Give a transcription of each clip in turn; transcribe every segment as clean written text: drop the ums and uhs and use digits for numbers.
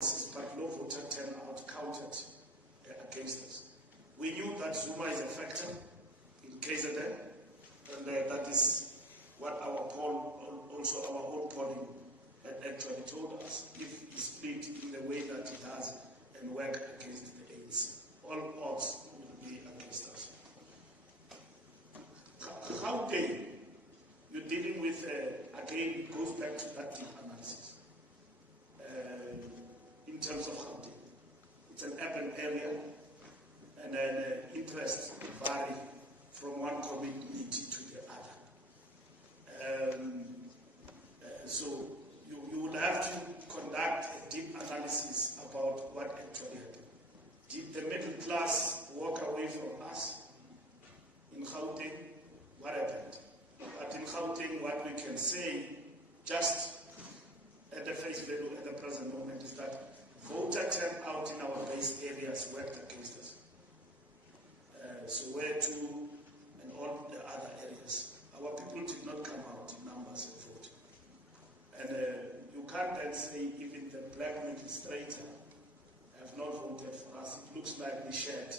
but low voter turnout counted against us. We knew that Zuma is a factor in KZN, and that is what our poll, also our own polling, actually told us. If he split in the way that he does and work against the ANC, all odds will be against us. How you're dealing with, again, it goes back to that deep analysis. In terms of Gauteng, it's an urban area, and then interests vary from one community to the other. So you would have to conduct a deep analysis about what actually happened. Did the middle class walk away from us? In Gauteng, what happened? But in Gauteng, what we can say, just at the face value at the present moment, is that voter turnout in our base areas worked against us. So where to and all the other areas, our people did not come out in numbers and vote. And you can't then say even the black administrator have not voted for us. It looks like we shared.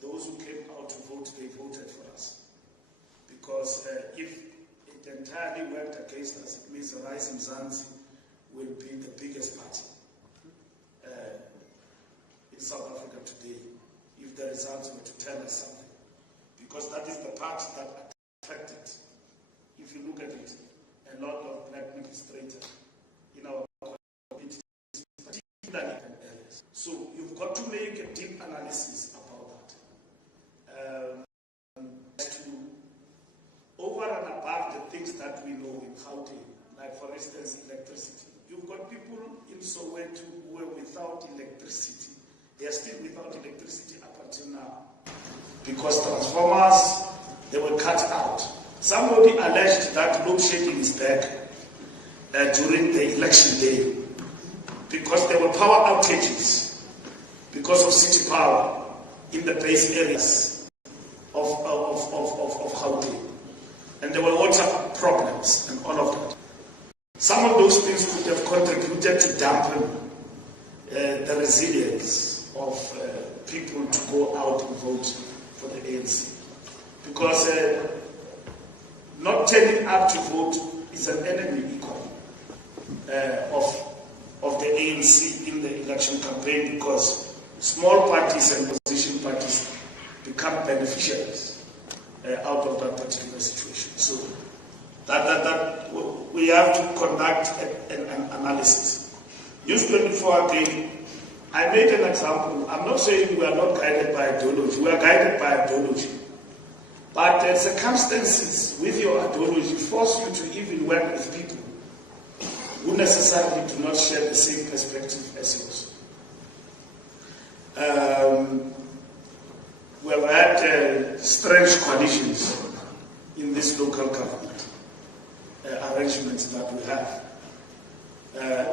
Those who came out to vote, they voted for us. Because if it entirely worked against us, it means the Rising Mzansi will be the biggest party in South Africa today, if the results were to tell us something. Because that is the part that affected, if you look at it, a lot of black administrators in our communities, particularly in areas. So you've got to make a deep analysis about that. To over and above the things that we know in Gauteng, like for instance electricity. You've got people in Soweto who were without electricity. They are still without electricity up until now. Because transformers, they were cut out. Somebody alleged that load shedding is back during the election day. Because there were power outages because of city power in the base areas of Gauteng. And there were water problems and all of that. Some of those things could have contributed to dampen the resilience of people to go out and vote for the ANC. Because not turning up to vote is an enemy equal of the ANC in the election campaign, because small parties and opposition parties become beneficiaries out of that particular situation. So that we have to conduct an analysis. News24 again, I made an example. I'm not saying we are not guided by ideology. We are guided by ideology. But circumstances with your ideology force you to even work with people who necessarily do not share the same perspective as yours. We have had strange coalitions in this local government arrangements that we have.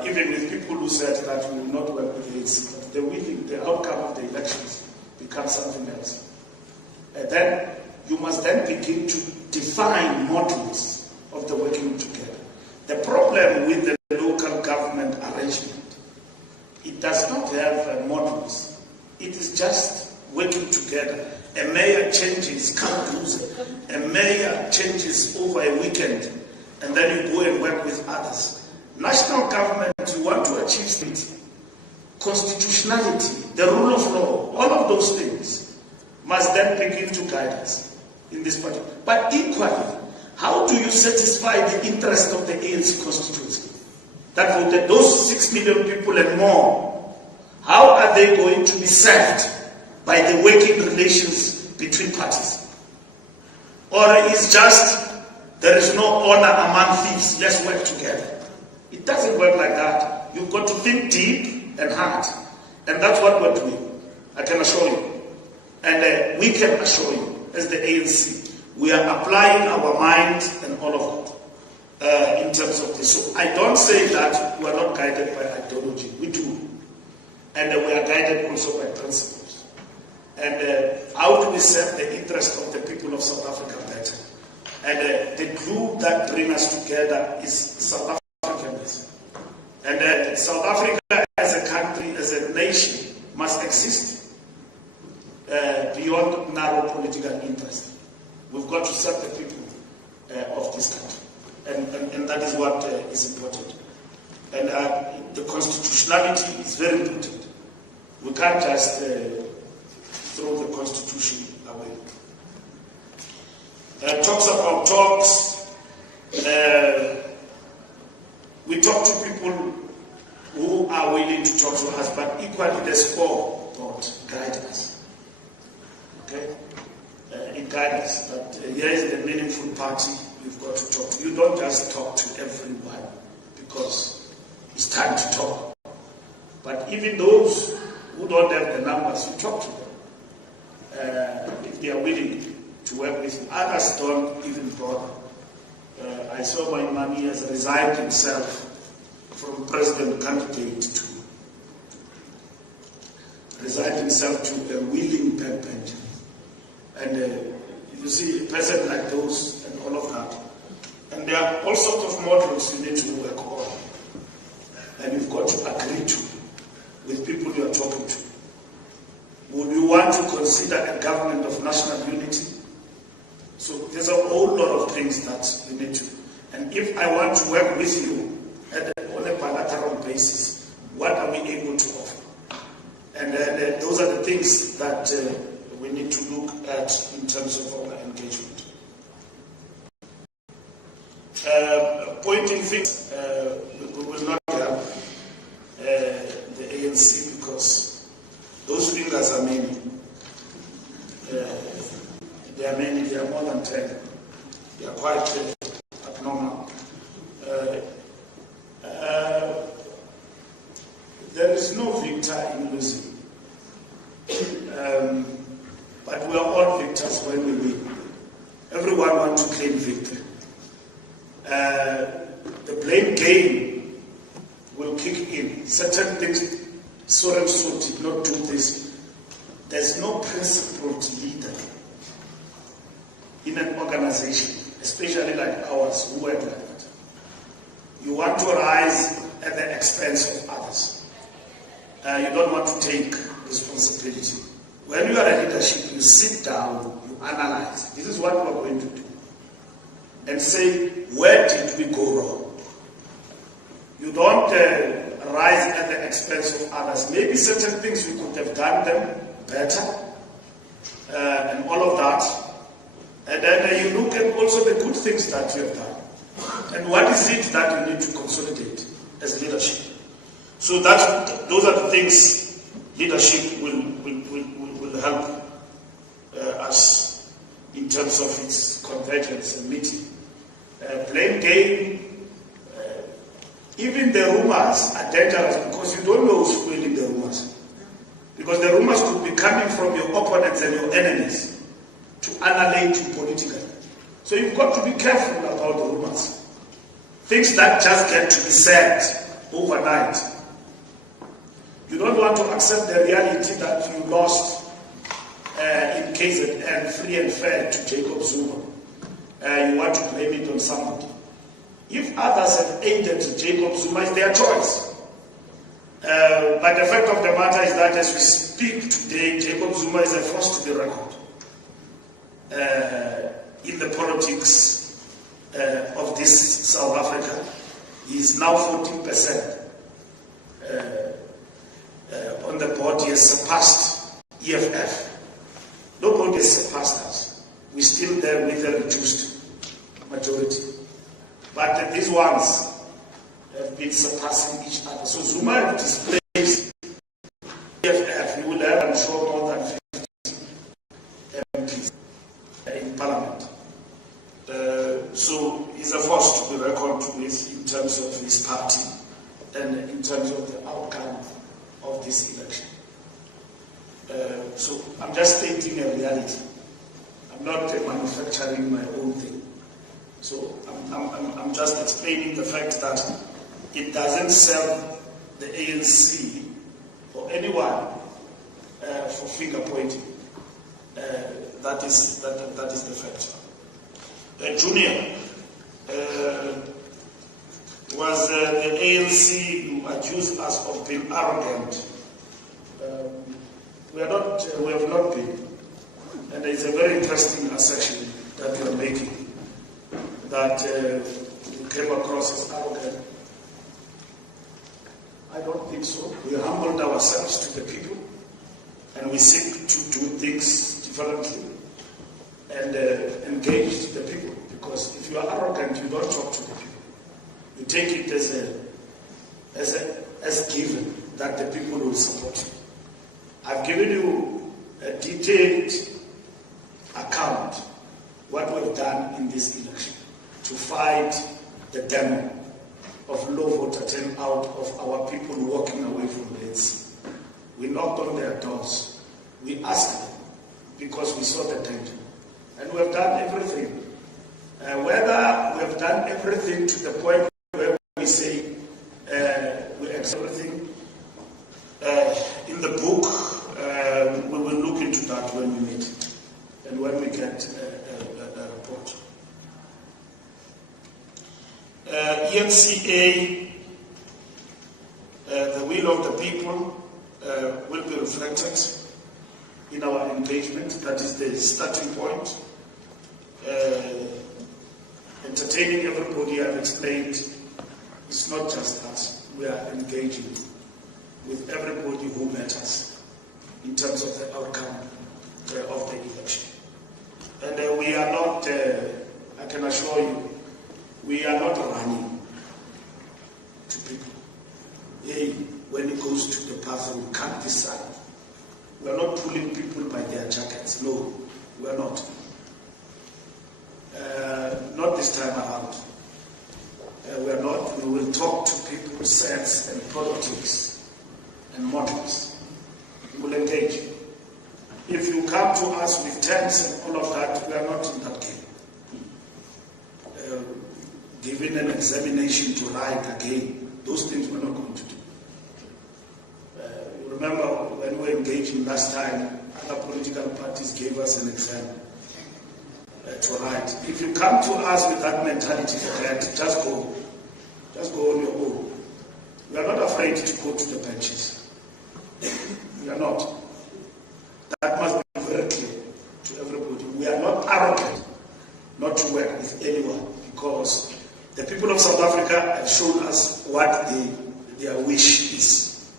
Even with people who said that we will not work with the ANC, but the outcome of the elections becomes something else. Then you must then begin to define models of the working together. The problem with the local government arrangement, it does not have models. It is just working together. A mayor changes, can't lose it. A mayor changes over a weekend, and then you go and work with others. National government, you want to achieve stability, constitutionality, the rule of law, all of those things must then begin to guide us in this party. But equally, how do you satisfy the interest of the ANC constituency that voted those 6 million people and more? How are they going to be served by the working relations between parties? Or is just, there is no honor among thieves, let's work together? It doesn't work like that. You've got to think deep and hard. And that's what we're doing, I can assure you. And we can assure you, as the ANC, we are applying our mind and all of that in terms of this. So I don't say that we are not guided by ideology. We do. And we are guided also by principles. And how do we serve the interest of the people of South Africa better? And the glue that brings us together is South Africans. And South Africa consideration must exist beyond narrow political interest. We've got to serve the people of this country, and that is what is important. And the constitutionality is very important. We can't just throw the constitution away. Talks about talks. We talk to people who are willing to talk to us, but equally the scoreboard guide us. Okay? It guides us that here is the meaningful party you've got to talk to. You don't just talk to everyone because it's time to talk. But even those who don't have the numbers, you talk to them. If they are willing to work with you. Others don't even bother. I saw my money has resigned himself from president candidate to a willing backbencher. And you see a person like those and all of that. And there are all sorts of models you need to work on. And you've got to agree to with people you are talking to. Would you want to consider a government of national unity? So there's a whole lot of things that you need to. And if I want to work with you on a bilateral basis, what are we able to offer? And those are the things that we need to look at in terms of our engagement. Pointing things will not help the ANC because those fingers are many. There are many, there are more than 10. They are quite abnormal. There is no victor in losing. But we are all victors when we win. Everyone wants to claim victory. The blame game will kick in. Certain things, so and so did not do this. There's no principled leader in an organization, especially like ours, who work like that. You want to rise at the expense of others. You don't want to take responsibility. When you are a leadership, you sit down, you analyze. This is what we are going to do. And say, where did we go wrong? You don't rise at the expense of others. Maybe certain things we could have done them better, and all of that. And then you look at also the good things that you have done. And what is it that you need to consolidate as leadership? So those are the things leadership will help us in terms of its convergence and meeting. Blame game, even the rumors are dangerous because you don't know who's spreading the rumors. Because the rumors could be coming from your opponents and your enemies to annihilate you politically. So you've got to be careful about the rumors. Things that just get to be said overnight. You don't want to accept the reality that you lost in KZN free and fair to Jacob Zuma. You want to blame it on somebody. If others have aided Jacob Zuma, it's their choice. But the fact of the matter is that as we speak today, Jacob Zuma is a force to be reckoned in the politics of this South Africa. He is now 14% on the board. He has surpassed EFF. Nobody has surpassed us. We're still there with a reduced majority. But these ones have been surpassing each other. So Zuma has displaced EFF. He will have, I'm sure, more than 50 MPs in Parliament. So he's a force to be reckoned with in terms of his party and in terms of the outcome of this election. So I'm just stating a reality. I'm not manufacturing my own thing. So I'm just explaining the fact that it doesn't serve the ANC or anyone for finger pointing. That is the fact. Junior was the ANC who accused us of being arrogant We have not been. And it's a very interesting assertion that you are making, that you came across as arrogant. I don't think so. We humbled ourselves to the people, and we seek to do things differently and engage the people. Because if you are arrogant, you don't talk to the people. You take it as given that the people will support you. I've given you a detailed account what we've done in this election to fight the demon of low voter turnout of our people walking away from the ANC. We knocked on their doors. We asked them because we saw the danger. And we have done everything. Whether we have done everything to the point where we say we accept everything in the book, we will look into that when we meet and when we get a report. ENCA, the will of the people will be reflected in our engagement. That is the starting point. Entertaining everybody, I've explained, it's not just us. We are engaging with everybody who matters in terms of the outcome of the election. And we are not, I can assure you, we are not running to people. Hey, when it goes to the bathroom, come this side. We are not pulling people by their jackets. No, we are not. Not this time around. We are not. We will talk to people's sense and politics and models. We will engage. If you come to us with tents and all of that, we are not in that game. Given an examination to write again, those things we're not going to do. You remember when we were engaging last time, other political parties gave us an exam to write. If you come to us with that mentality, just go. Just go on your own. We are not afraid to go to the benches. We are not. That must be very clear to everybody. We are not arrogant not to work with anyone, because the people of South Africa have shown us what their wish is.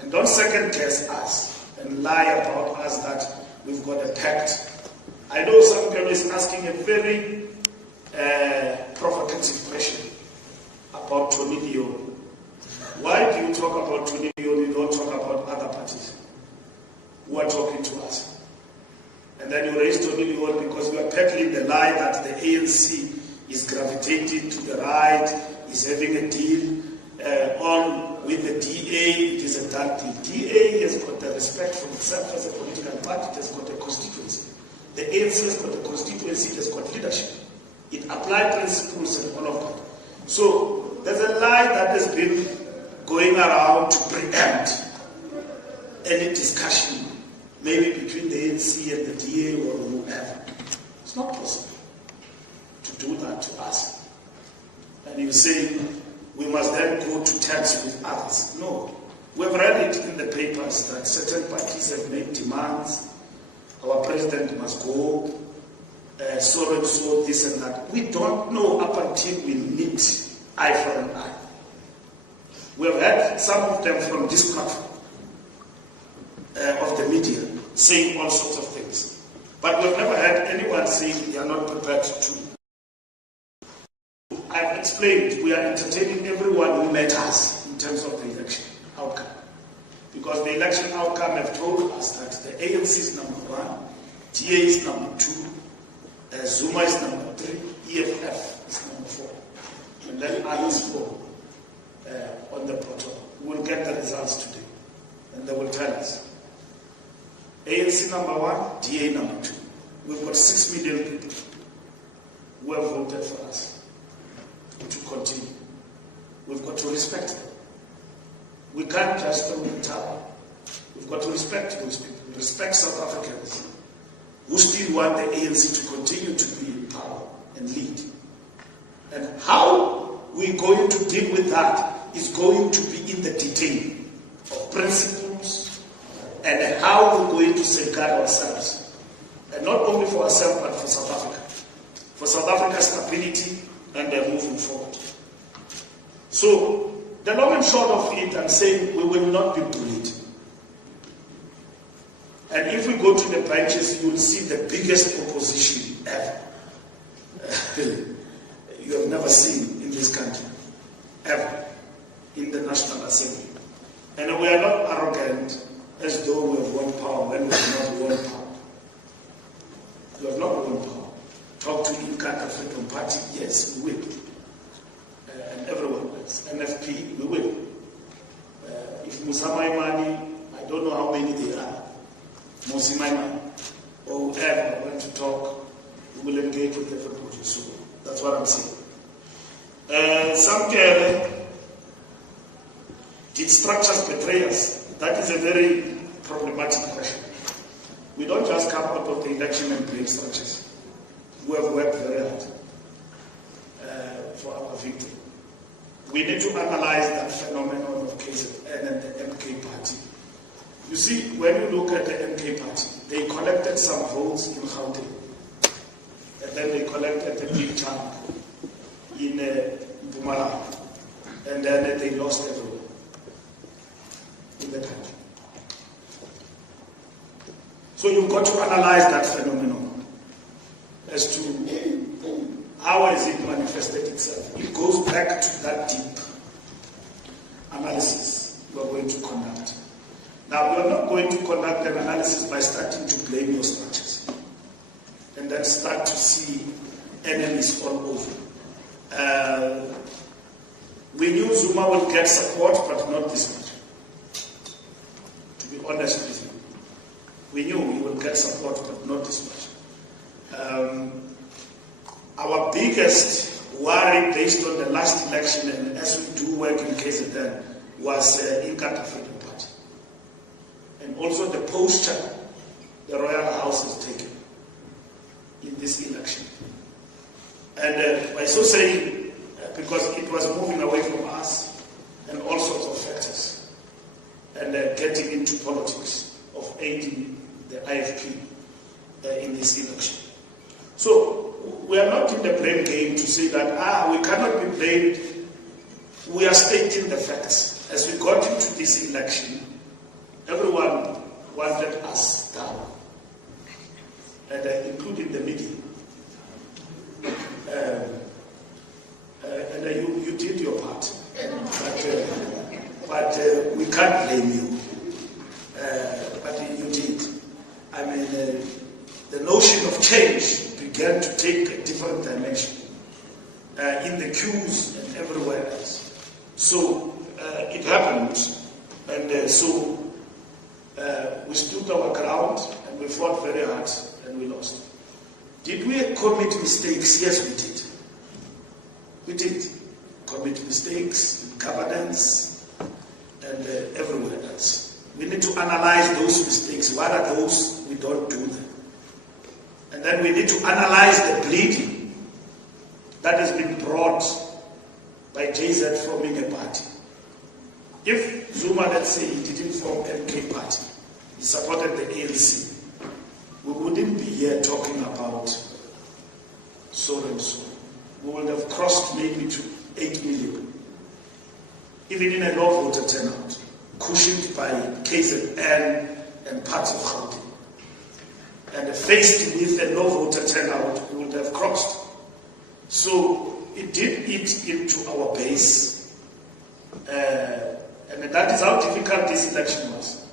And don't second guess us and lie about us that we've got a pact. I know some people is asking a very provocative question about Tony Leon. Why do you talk about Tony Leon, you don't talk about other parties who are talking to us? And then you raise Tony Leon because you are peddling the lie that the ANC is gravitating to the right, is having a deal on with the DA. It is a done deal. DA has got the respect for itself as a political party. It has got a constituency. The ANC has got a constituency. It has got leadership. It applies principles and all of that. So there's a lie that has been going around to preempt any discussion, maybe between the ANC and the DA or whoever. It's not possible to do that to us. And you say, we must then go to terms with others. No. We've read it in the papers that certain parties have made demands. Our president must go, so and so, this and that. We don't know up until we meet eye for an eye. We've had some of them from this platform of the media saying all sorts of things. But we've never had anyone saying they are not prepared to. I've explained we are entertaining everyone who matters in terms of the election outcome. Because the election outcome have told us that the ANC is number 1, DA is number 2, Zuma is number 3, EFF is number 4. And then others 4 on the portal. We'll get the results today. And they will tell us. ANC number 1, DA number 2. We've got 6 million people who have voted for us to continue. We've got to respect them. We can't just throw the towel. We've got to respect those people. Respect South Africans who still want the ANC to continue to be in power and lead. And how we're going to deal with that is going to be in the detail of principles, and how we're going to safeguard ourselves, and not only for ourselves but for South Africa, for South Africa's stability and moving forward. So the long and short of it, I'm saying we will not be bullied. And if we go to the branches, you will see the biggest opposition ever. You have never seen in this country, ever, in the National Assembly. And we are not arrogant as though we have won power when we have not won power. We have not won power. Talk to Inkatha Freedom Party, yes, we will. And everyone else. NFP, we will. If Musamaimani, I don't know how many they are, Musimaimani, or whoever want to talk, we will engage with everybody. So that's what I'm saying. Some care did structures betray us? That is a very problematic question. We don't just come out of the election and blame structures. We have worked very hard for our victory. We need to analyze that phenomenon of KZN and the MK party. You see, when you look at the MK party, they collected some votes in Gauteng, and then they collected a big chunk in Mpumalanga, and then they lost everywhere in the country. So you've got to analyze that phenomenon as to how has it manifested itself. It goes back to that deep analysis we are going to conduct. Now, we are not going to conduct an analysis by starting to blame your structures and then start to see enemies all over. We knew Zuma would get support, but not this much. To be honest with you. We knew he would get support, but not this much. Our biggest worry based on the last election, and as we do work in KZN, was Inkatha Freedom Party. And also the posture the Royal House has taken in this election. And by so saying, because it was moving away from us and all sorts of factors, and getting into politics of aiding the IFP in this election. So we are not in the blame game to say that, we cannot be blamed. We are stating the facts. As we got into this election, everyone wanted us down, and including the media. And you did your part, but we can't blame you. But you did. I mean, the notion of change began to take a different dimension in the queues and everywhere else. So it happened, and so we stood our ground and we fought very hard and we lost. Did we commit mistakes? Yes, we did. We did commit mistakes in governance and everywhere else. We need to analyze those mistakes. What are those? We don't do them. And then we need to analyze the bleeding that has been brought by JZ forming a party. If Zuma, let's say, he didn't form MK party, he supported the ANC, we wouldn't be here talking about so and so. We would have crossed maybe to 8 million, even in a low voter turnout, cushioned by KZN and parts of Gauteng. And faced with a low voter turnout, we would have crossed. So it did eat into our base, and that is how difficult this election was,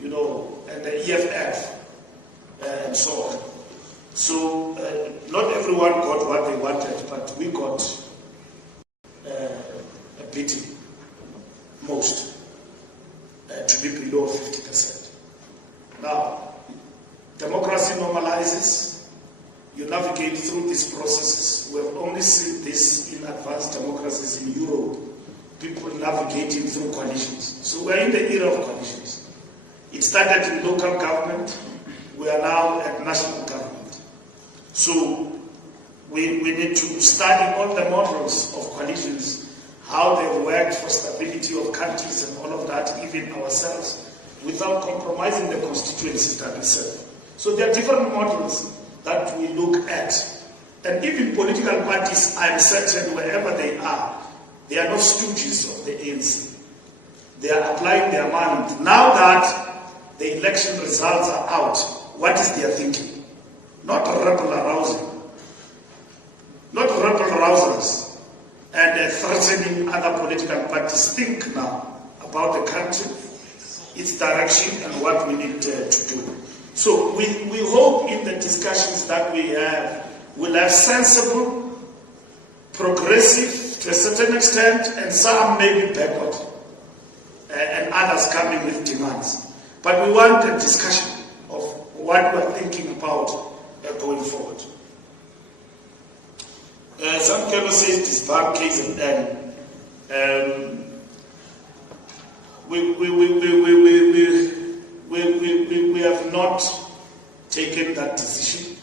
you know, and the EFF and so on. So not everyone got what they wanted, but we got a beating, most, to be below 50%. Now, democracy normalizes. You navigate through these processes. We have only seen this in advanced democracies in Europe, people navigating through coalitions. So we're in the era of coalitions. It started in local government. We are now at national government. So we need to study all the models of coalitions, how they've worked for stability of countries and all of that, even ourselves. without compromising the constituencies that we serve. So there are different models that we look at. And even political parties, I'm certain wherever they are not stooges of the ANC. They are applying their mind. Now that the election results are out, what is their thinking? Not rebel arousing, not rebel rousers, and threatening other political parties. Think now about the country, its direction, and what we need to do. So we hope in the discussions that we have, we'll have sensible, progressive to a certain extent, and some maybe backward, and others coming with demands. But we want a discussion of what we're thinking about going forward. Some people say disband KZN. We have not taken that decision.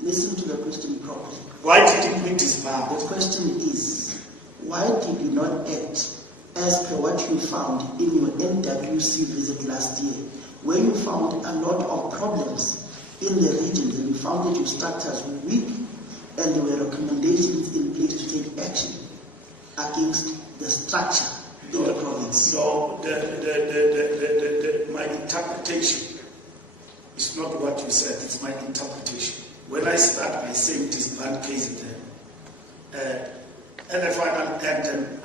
Listen to the question properly. Why didn't we disband? The question is, why did you not act as per what you found in your NWC visit last year, where you found a lot of problems in the regions and you found that your structures were weak and there were recommendations in place to take action against the structure in the province? No, my interpretation is not what you said, it's my interpretation. When I start by saying disband KZN, and the final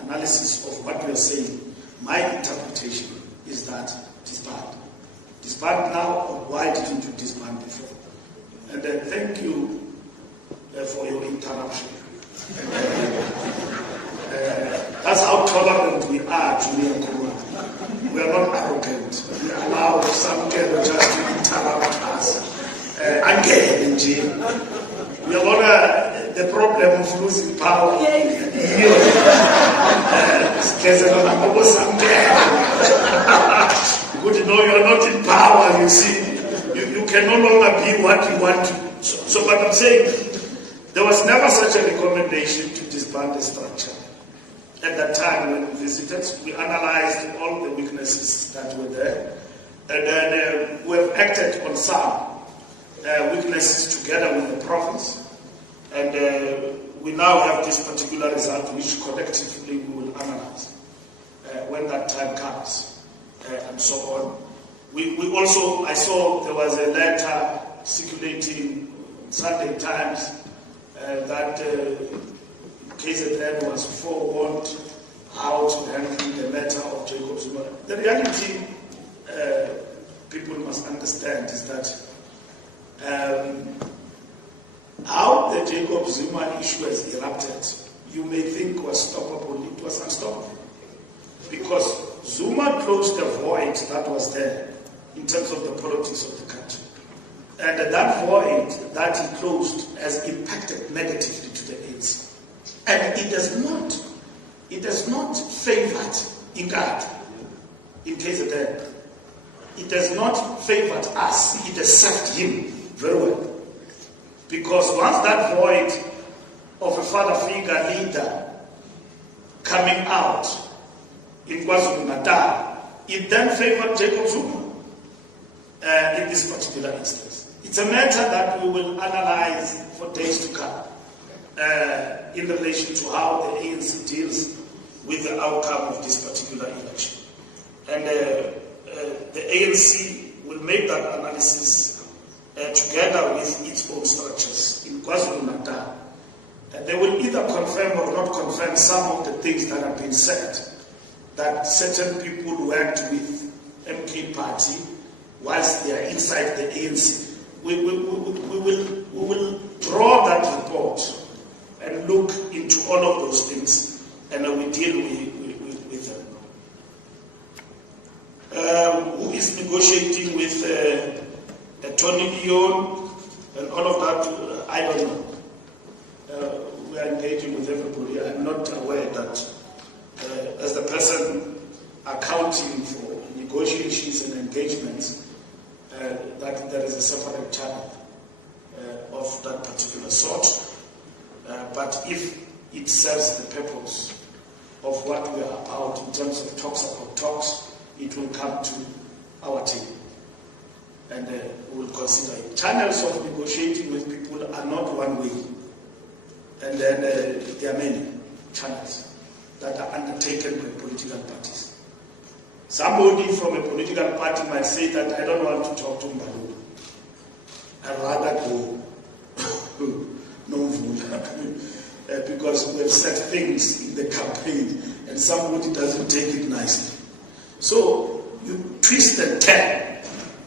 analysis of what we are saying, my interpretation is that disband. Disband now, or why didn't you disband before? And thank you for your interruption. That's how tolerant we are, Julia Kuma. We are not arrogant. We allow some girl just to interrupt us. Again, in jail. We are not the problem of losing power. Good to know you are not in power, you see. You can no longer be what you want to. So what I'm saying, there was never such a recommendation to disband the structure. At that time when we visited, we analyzed all the weaknesses that were there. And then we have acted on some weaknesses together with the province. And we now have this particular result which collectively we will analyze when that time comes. And so on. We also, I saw there was a letter circulating in Sunday Times that KZN was forewarned how to handle the matter of Jacob Zuma. The reality people must understand is that how the Jacob Zuma issue has erupted, you may think was stoppable. It was unstoppable. Because Zuma closed the void that was there in terms of the politics of the country. And that void that he closed has impacted negatively to the ANC. And it has not favored Ingad in KZN. It has not favored us. It has served him very well. Because once that void of a father figure leader coming out in KwaZulu-Natal, it then favored Jacob Zuma in this particular instance. It's a matter that we will analyze for days to come in relation to how the ANC deals with the outcome of this particular election. And the ANC will make that analysis together with its own structures in KwaZulu-Natal. They will either confirm or not confirm some of the things that have been said, that certain people worked with MK Party whilst they are inside the ANC. We will draw that report and look into all of those things, and we deal with them. Who is negotiating with Tony Leon and all of that? I don't know. We are engaging with everybody. I'm not aware that as the person accounting for negotiations and engagements, that there is a separate channel of that particular sort. But if it serves the purpose of what we are about in terms of talks about talks, it will come to our table. And we will consider it. Channels of negotiating with people are not one way. And then there are many channels that are undertaken by political parties. Somebody from a political party might say that I don't want to talk to Mbalulu. I'd rather go because we have said things in the campaign and somebody doesn't take it nicely. So you twist and turn,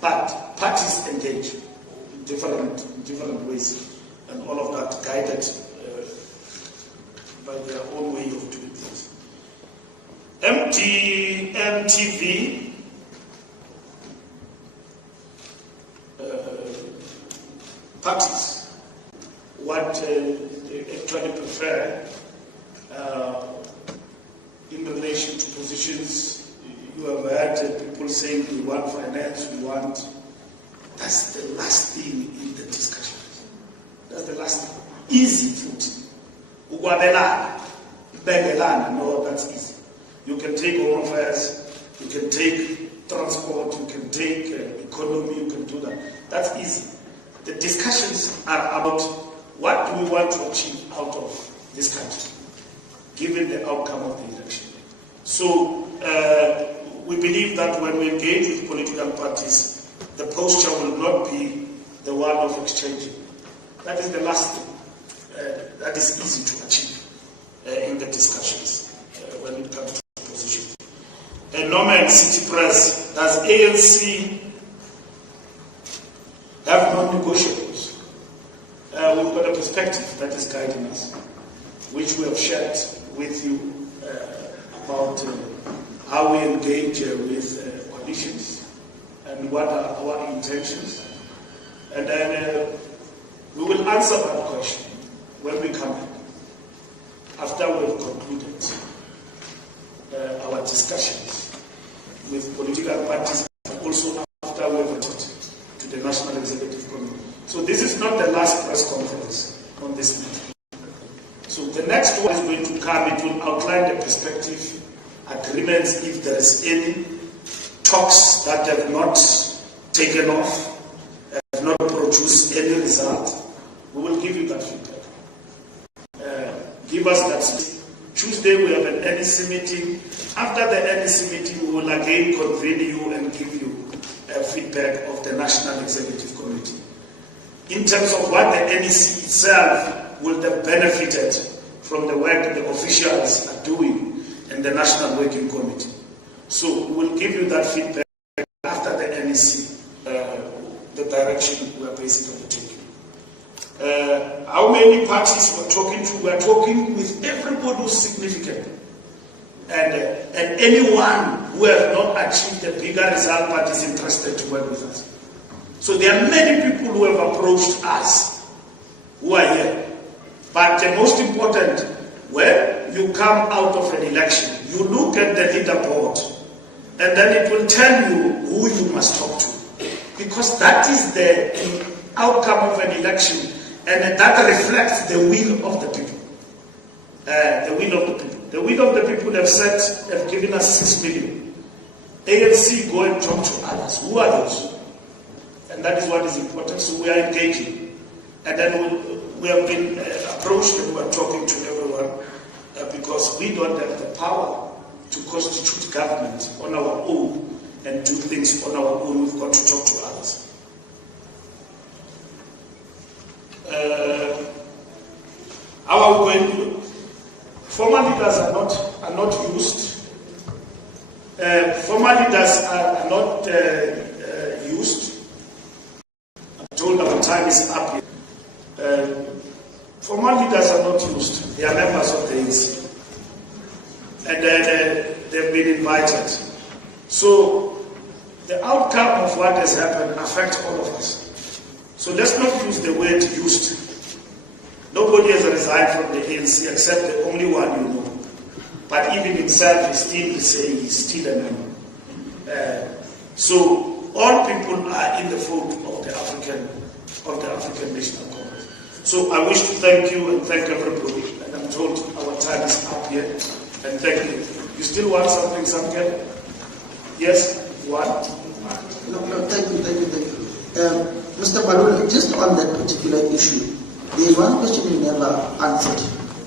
but parties engage in different ways, and all of that guided by their own way of doing things. MTV parties, what they actually prefer in relation to positions. You have heard people saying we want finance, we want. That's the last thing in the discussions. That's the last thing. Easy food. No, that's easy. You can take home affairs, you can take transport, you can take economy, you can do that. That's easy. The discussions are about what do we want to achieve out of this country, given the outcome of the election. So we believe that when we engage with political parties, the posture will not be the one of exchanging. That is the last thing. That is easy to achieve in the discussions when it comes to position. Norman City Press, does ANC have non-negotiables? We've got a perspective that is guiding us, which we have shared with you about how we engage with coalitions and what are our intentions. And then we will answer that question when we come back, after we have concluded our discussions with political parties, but also after we have voted to the National Executive Committee. So this is not the last press conference on this matter. So the next one is going to come. It will outline the perspective, agreements, if there is any, talks that have not taken off, have not produced any result. We will give you that feedback. Give us that. Tuesday we have an NEC meeting. After the NEC meeting, we will again convene you and give you feedback of the National Executive Committee. In terms of what the NEC itself will have benefited from the work the officials are doing in the National Working Committee. So we will give you that feedback after the NEC, the direction we are basically taking. How many parties we're talking to? We're talking with everybody who's significant. And anyone who has not achieved a bigger result but is interested to work with us. So there are many people who have approached us who are here. But the most important, when you come out of an election, you look at the leaderboard and then it will tell you who you must talk to. Because that is the outcome of an election, and that reflects the will of the people. The will of the people. The will of the people have given us 6 million. ANC, go and talk to others. Who are those? And that is what is important. So we are engaging. And then we have been approached and we are talking to everyone because we don't have the power to constitute government on our own and do things on our own. We've got to talk to others. How are we going to? Former leaders are not used. Former leaders are not used. I'm told our time is up here. Former leaders are not used. They are members of the ANC. And they've been invited. So the outcome of what has happened affects all of us. So let's not use the word used. Nobody has resigned from the ANC except the only one you know. But even himself, he still saying he's still a member. So all people are in the fold of the African National Congress. So I wish to thank you and thank everybody. And I'm told our time is up here. And thank you. You still want something, Samuel? Yes? What? No, thank you. Mr. Malula, just on that particular issue, there is one question you never answered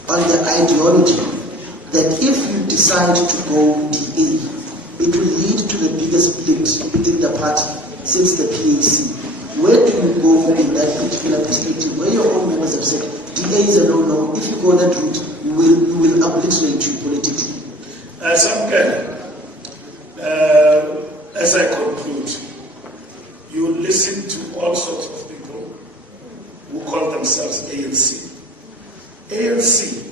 on the ideology that if you decide to go DA, it will lead to the biggest split within the party since the PAC. Where do you go in that particular perspective, where your own members have said DA is a no-no, if you go that route, you will obliterate you politically? As I conclude, you listen to all sorts of people who call themselves ANC. ANC,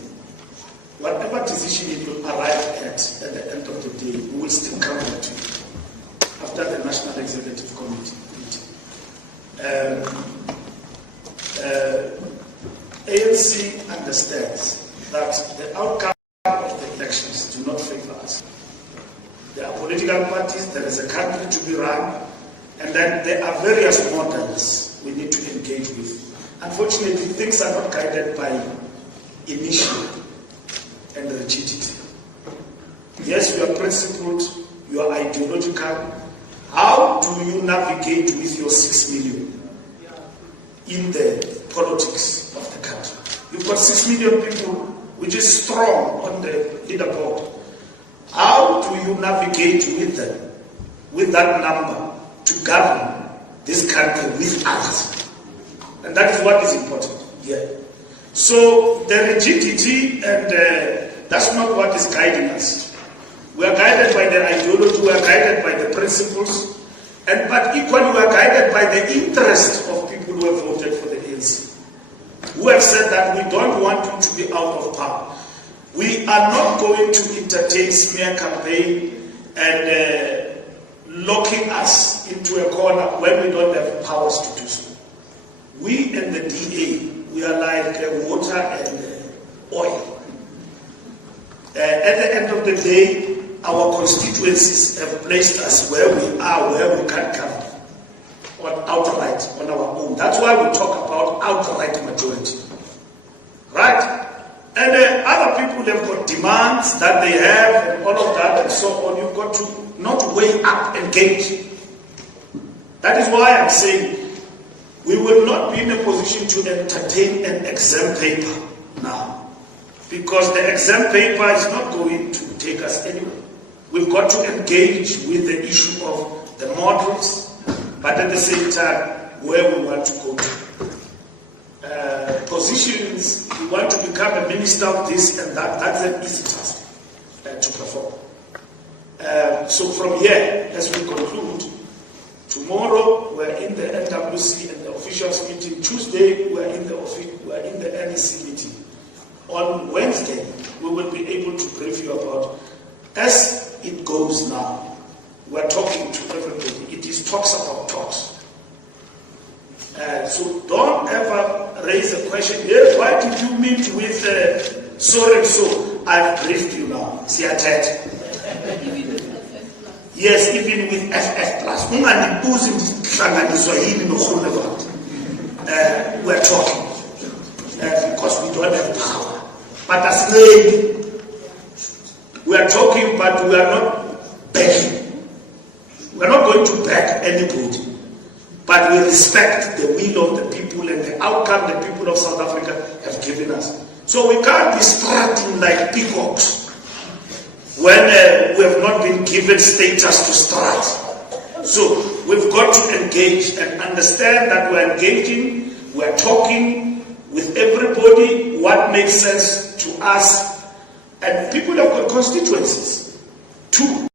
whatever decision it will arrive at the end of the day, we will still come back to it after the National Executive Committee meeting. ANC understands that the outcome of the elections do not favor us. There are political parties, there is a country to be run, and then there are various models we need to engage with. Unfortunately, things are not guided by initiative and rigidity. Yes, you are principled, you are ideological. How do you navigate with your 6 million in the politics of the country? You've got 6 million people, which is strong on the leaderboard. How do you navigate with them, with that number, to govern this country with others? And that is what is important here. So the rigidity and that's not what is guiding us. We are guided by the ideology, we are guided by the principles, but equally we are guided by the interest of people who have voted for the ANC, who have said that we don't want you to be out of power. We are not going to entertain smear campaign and locking us into a corner when we don't have powers to do so. We in the DA, we are like water and oil. At the end of the day, our constituencies have placed us where we are, where we can't come outright on our own. That's why we talk about outright majority. Right? And other people have got demands that they have and all of that and so on. You've got to not weigh up and gauge. That is why I'm saying we will not be in a position to entertain an exam paper now, because the exam paper is not going to take us anywhere. We've got to engage with the issue of the models, but at the same time, where we want to go to. Positions, we want to become a minister of this and that, that's an easy task to perform. So from here, as we conclude, tomorrow we're in the NWC and the officials meeting. Tuesday we're in the NEC meeting. On Wednesday we will be able to brief you about, as it goes now, we're talking to everybody. It is talks about talks. So don't ever raise a question, yes, why did you meet with so and so? I've briefed you now. See, I yes, even with FF+. We're talking because we don't have power. But as lady, we are talking, but we are not begging. We are not going to beg anybody. But we respect the will of the people and the outcome the people of South Africa have given us. So we can't be strutting like peacocks when we have not been given status to strut. So we've got to engage and understand that we're engaging, we're talking with everybody, what makes sense to us. And people have got constituencies too.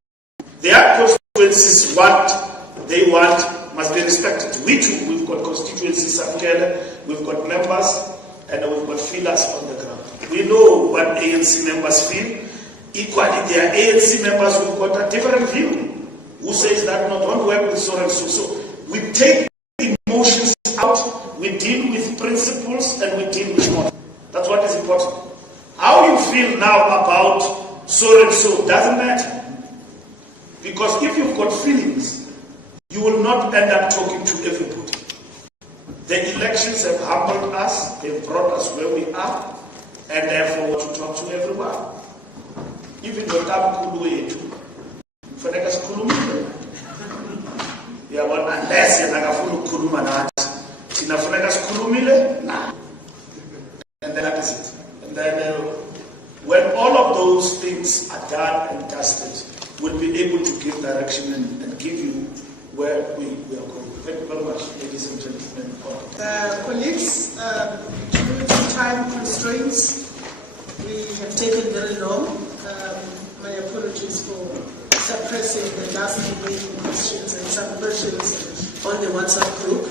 Their constituencies, what they want, must be respected. We too, we've got constituencies together, we've got members, and we've got feelers on the ground. We know what ANC members feel. Equally, there are ANC members who've got a different view, who says that no, don't work with so and so. So we take emotions out, we deal with principles, and we deal with models. That's what is important. How you feel now about so and so doesn't matter. Because if you've got feelings, you will not end up talking to everybody. The elections have humbled us, they've brought us where we are, and therefore to talk to everyone. even notamkhulu wethu kufanele sikhulumile yabona, unless yena akafuna ukukhuluma nathi, thina kufanele sikhulumile naye. And that is it. And then when all of those things are done and dusted, we'll be able to give direction and give you where we are going. Thank you very much, ladies and gentlemen. Colleagues, due to time constraints, we have taken very long. My apologies for suppressing the last remaining questions and some questions on the WhatsApp group.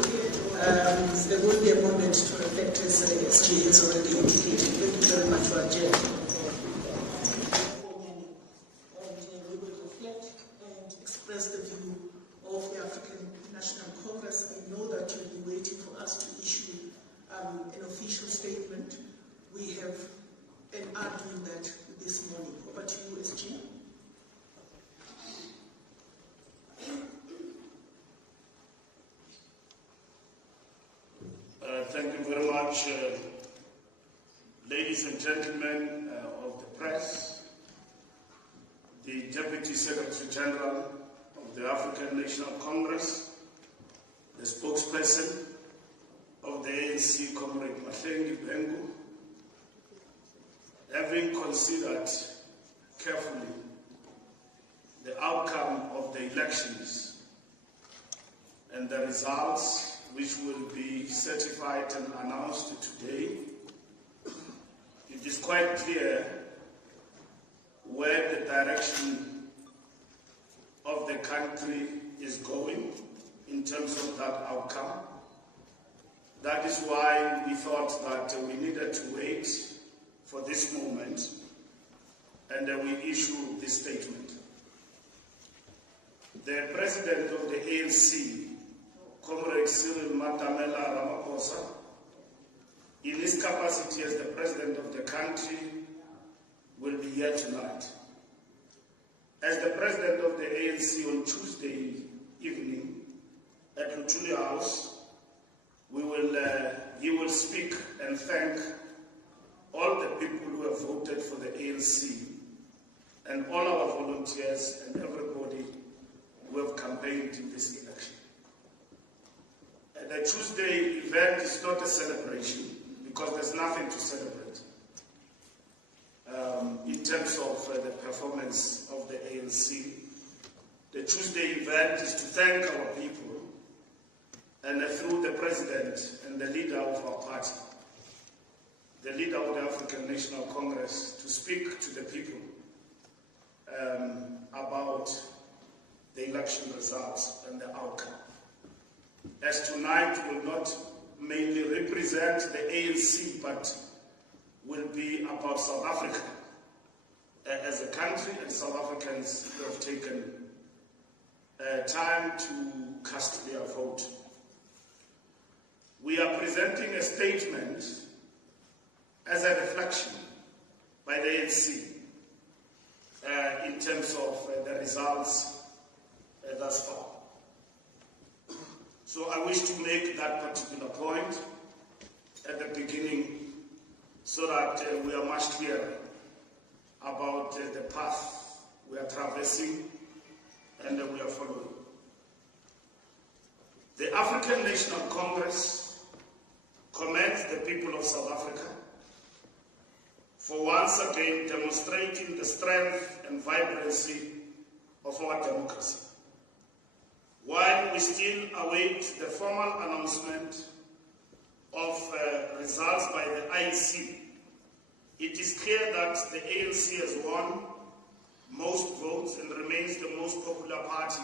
There will be a moment to reflect, as SG has already indicated. Thank you very much for adjourning. And we will reflect and express the view of the African National Congress. I know that you'll be waiting for us to issue an official statement. We have and are doing that this morning. Over to you, SG. Thank you very much, ladies and gentlemen of the press, the Deputy Secretary General of the African National Congress, the spokesperson of the ANC, Comrade Mahlengi Bengu. Having considered carefully the outcome of the elections and the results which will be certified and announced today, it is quite clear where the direction of the country is going in terms of that outcome. That is why we thought that we needed to wait for this moment and we issue this statement. The President of the ANC, Comrade Cyril Matamela Ramaphosa, in his capacity as the President of the country, will be here tonight. As the President of the ANC on Tuesday evening at Luthuli House, he will speak and thank all the people who have voted for the ANC and all our volunteers and everybody who have campaigned in this election. The Tuesday event is not a celebration because there's nothing to celebrate in terms of the performance of the ANC. The Tuesday event is to thank our people and through the President and the leader of our party, the leader of the African National Congress, to speak to the people about the election results and the outcome. As tonight will not mainly represent the ANC, but will be about South Africa as a country and South Africans who have taken time to cast their vote. We are presenting a statement as a reflection by the ANC in terms of the results thus far. So I wish to make that particular point at the beginning so that we are much clearer about the path we are traversing and we are following. The African National Congress commends the people of South Africa for once again demonstrating the strength and vibrancy of our democracy. While we still await the formal announcement of results by the IEC, it is clear that the ANC has won most votes and remains the most popular party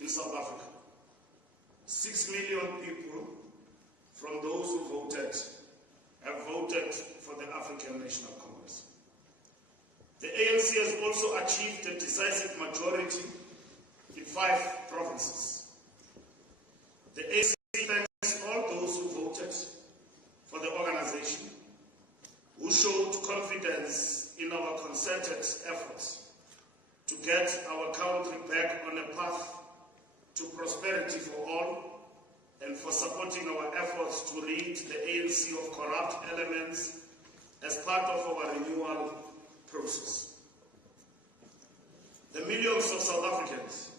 in South Africa. 6 million people from those who voted have voted for the African National Congress. The ANC has also achieved a decisive majority in 5 provinces. The ANC thanks all those who voted for the organization, who showed confidence in our concerted efforts to get our country back on a path to prosperity for all, and for supporting our efforts to rid the ANC of corrupt elements as part of our renewal process. The millions of South Africans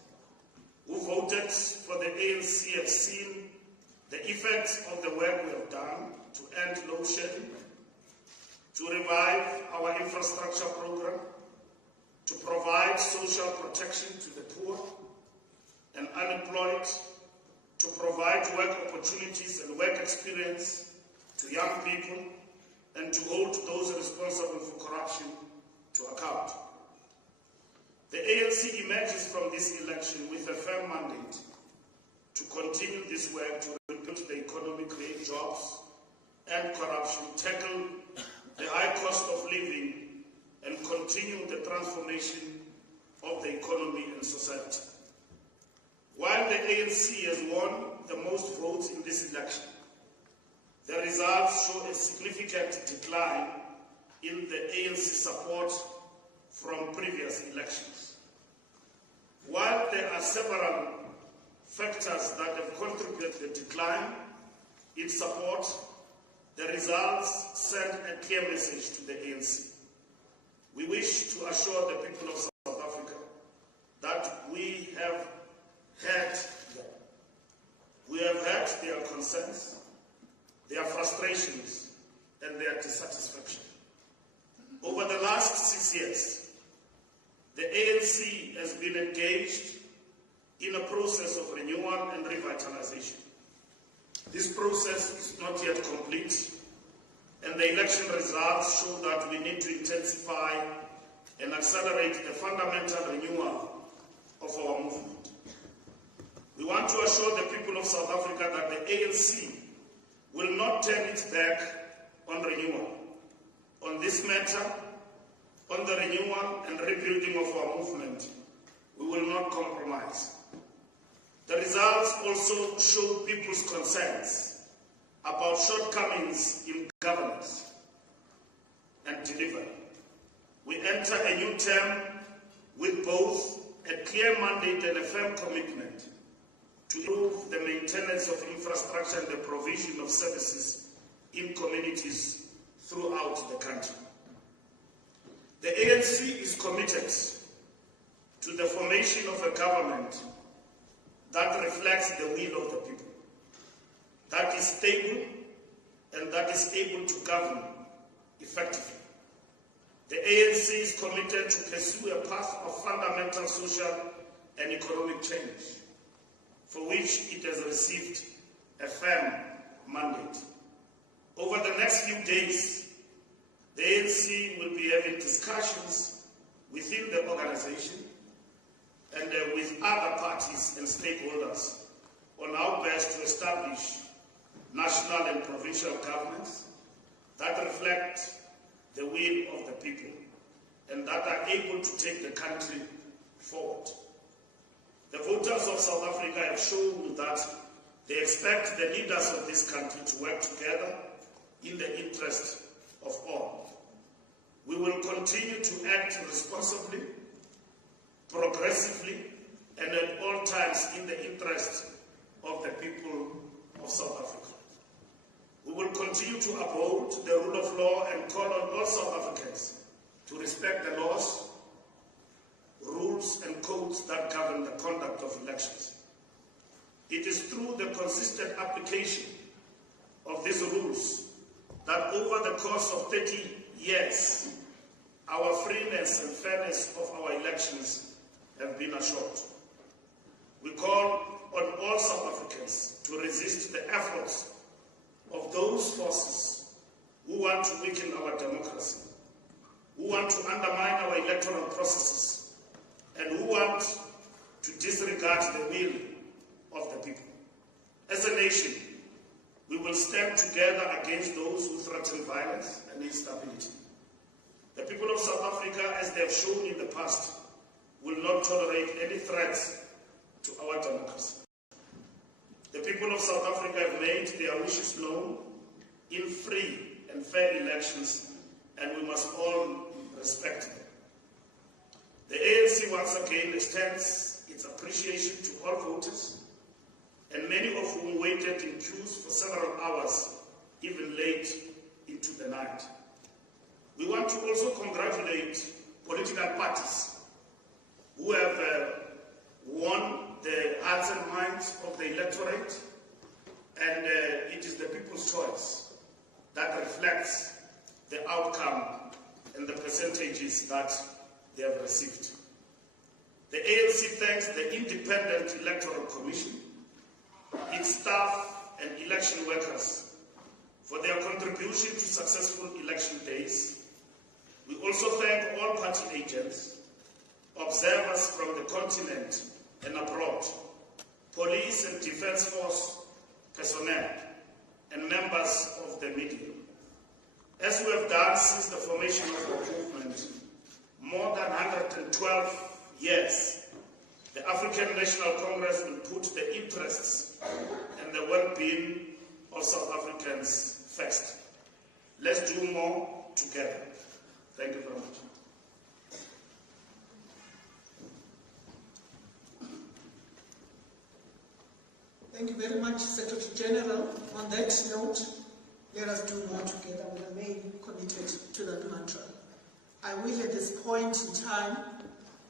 who voted for the ANC have seen the effects of the work we have done to end load shedding, to revive our infrastructure program, to provide social protection to the poor and unemployed, to provide work opportunities and work experience to young people, and to hold those responsible for corruption to account. The ANC emerges from this election with a firm mandate to continue this work to rebuild the economy, create jobs and corruption, tackle the high cost of living, and continue the transformation of the economy and society. While the ANC has won the most votes in this election, the results show a significant decline in the ANC support from previous elections. While there are several factors that have contributed to the decline in support, the results send a clear message to the ANC. We wish to assure the people of South Africa that we have heard them. We have heard their concerns, their frustrations, and their dissatisfaction. Over the last 6 years, the ANC has been engaged in a process of renewal and revitalization. This process is not yet complete, and the election results show that we need to intensify and accelerate the fundamental renewal of our movement. We want to assure the people of South Africa that the ANC will not turn its back on renewal. On this matter, on the renewal and rebuilding of our movement, we will not compromise. The results also show people's concerns about shortcomings in governance and delivery. We enter a new term with both a clear mandate and a firm commitment to improve the maintenance of infrastructure and the provision of services in communities throughout the country. The ANC is committed to the formation of a government that reflects the will of the people, that is stable and that is able to govern effectively. The ANC is committed to pursue a path of fundamental social and economic change, for which it has received a firm mandate. Over the next few days, the ANC will be having discussions within the organization and with other parties and stakeholders on how best to establish national and provincial governments that reflect the will of the people and that are able to take the country forward. The voters of South Africa have shown that they expect the leaders of this country to work together in the interest of all. We will continue to act responsibly, progressively, and at all times in the interest of the people of South Africa. We will continue to uphold the rule of law and call on all South Africans to respect the laws, rules, and codes that govern the conduct of elections. It is through the consistent application of these rules that over the course of 30 years, our freeness and fairness of our elections have been assured. We call on all South Africans to resist the efforts of those forces who want to weaken our democracy, who want to undermine our electoral processes, and who want to disregard the will of the people. As a nation, we will stand together against those who threaten violence and instability. The people of South Africa, as they have shown in the past, will not tolerate any threats to our democracy. The people of South Africa have made their wishes known in free and fair elections, and we must all respect them. The ANC once again extends its appreciation to all voters, and many of whom waited in queues for several hours, even late into the night. We want to also congratulate political parties who have won the hearts and minds of the electorate, and it is the people's choice that reflects the outcome and the percentages that they have received. The ANC thanks the Independent Electoral Commission, its staff and election workers for their contribution to successful election days. We also thank all party agents, observers from the continent and abroad, police and defense force personnel, and members of the media. As we have done since the formation of our movement, more than 112 years, the African National Congress will put the interests and the well-being of South Africans first. Let's do more together. Thank you very much. Thank you very much, Secretary General. On that note, let us do more together. We remain committed to that mantra. I will, at this point in time,